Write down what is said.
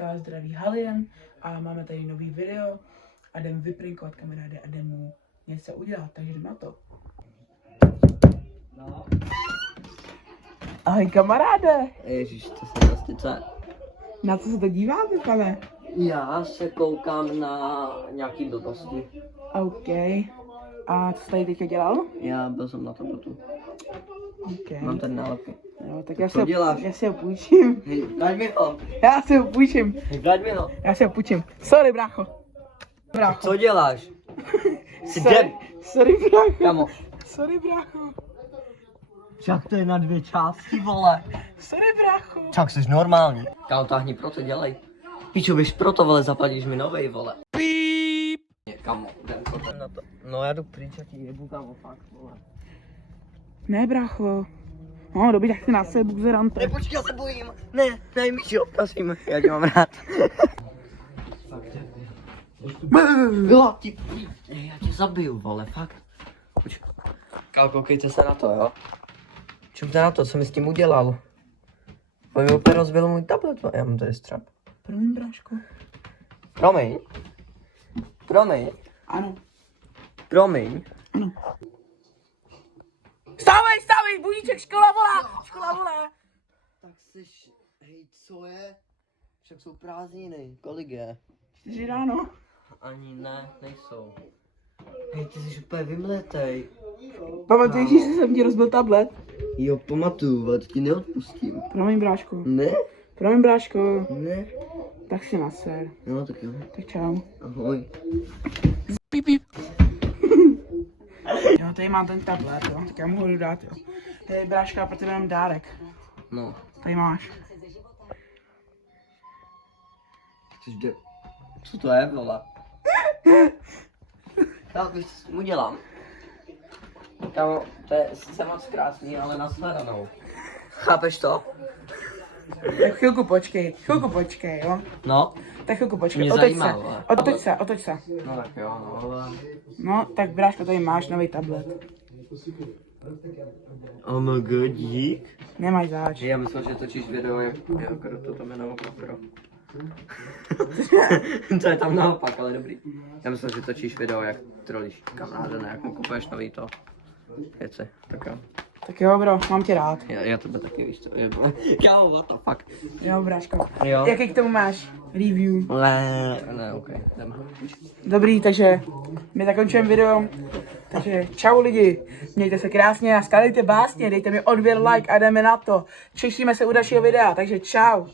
vás zdraví Halien a máme tady nový video a jdem vyprinkovat kamarády a jdem mu něco udělat, takže jdem na to. No. Ahoj kamaráde! Ježíš, to se vlastně co? Na co se to díváte, pane? Já se koukám na nějaký blbosti. OK. A co jsi tady teďka dělal? Já byl jsem na tabletu. OK. Mám ten nálepky. Jo, tak Co děláš? já si ho půjčím. Hej, vrať mi ho. Já si ho půjčím. Hej, vrať mi ho. Já si ho půjčím. Sorry, brácho. Brácho. Co děláš? Jsi dead. Sorry, brácho. Kamo. Sorry, brácho. Čak to je na dvě části, vole. Sorry, brácho. Čak, jsi normální. Kámo, táhni proto, dělej. Pičo, běž proto, vole, zaplatíš mi novej, vole. Píp. Kamo, jdem na to. No já jdu pryč a ti jebu, kámo, fakt, vole. Ne, brácho. No, dobrý, tak si na sebe buzerante. Ne, počkej, já se bojím. Ne, Míšo, prosím, já tě mám rád. Jo, já tě zabiju, vole, fakt. Počkej. Kámo, koukejte se na to, jo. Čumte na to, co mi s tím udělal. On mi úplně rozbil můj tablet, já mám tady strap. Promiň, bráško. Promiň. Promiň. Ano. Promiň. Ano. Stávej, budíček, škola volá. Tak jsi, hej, co je? Však jsou prázdniny, kolik je? 4 ráno. Ani ne, nejsou. Hej, ty jsi úplně vymletej. Pamatuješ, že jsem ti rozbil tablet? Jo, pamatuju, ale to ti neodpustím. Promiň, bráško. Ne? Promiň, bráško. Ne? Tak si naser. No, tak jo. Tak čau. Ahoj. Píp. Jo, tady mám ten tablet, jo. Tak já mu ho jdu dát, jo. Hej, bráška, pro tebe mám dárek. No, Tady máš. co to je, vole? Já to udělám. Kámo, to je sice moc krásný, ale nashledanou. Chápeš to? Tak chvilku počkej, jo. No, Tak chvilku počkej, mě zajímá, vole. Otoč se. No tak jo, no, ale... No, tak bráško, tady máš nový tablet. Oh my god, dík. Nemáš zač. Já myslel, že točíš video, jak to tam je naopak, bro. To je tam naopak, ale dobrý. Já myslel, že točíš video, jak trolíš kamaráda, ne, jak mu kupuješ nový to. Věci, tak jo. Tak jo, bro, mám tě rád. Já tebe taky, víš co, kámo, what the fuck. Jo, bráško. Jo. Jaký k tomu máš review? Ne, ok, jdeme. Dobrý, takže my zakončujeme video. Takže čau lidi, mějte se krásně a skládejte básně, dejte mi odběr, like a jdeme na to. Těšíme se u dalšího videa, takže čau.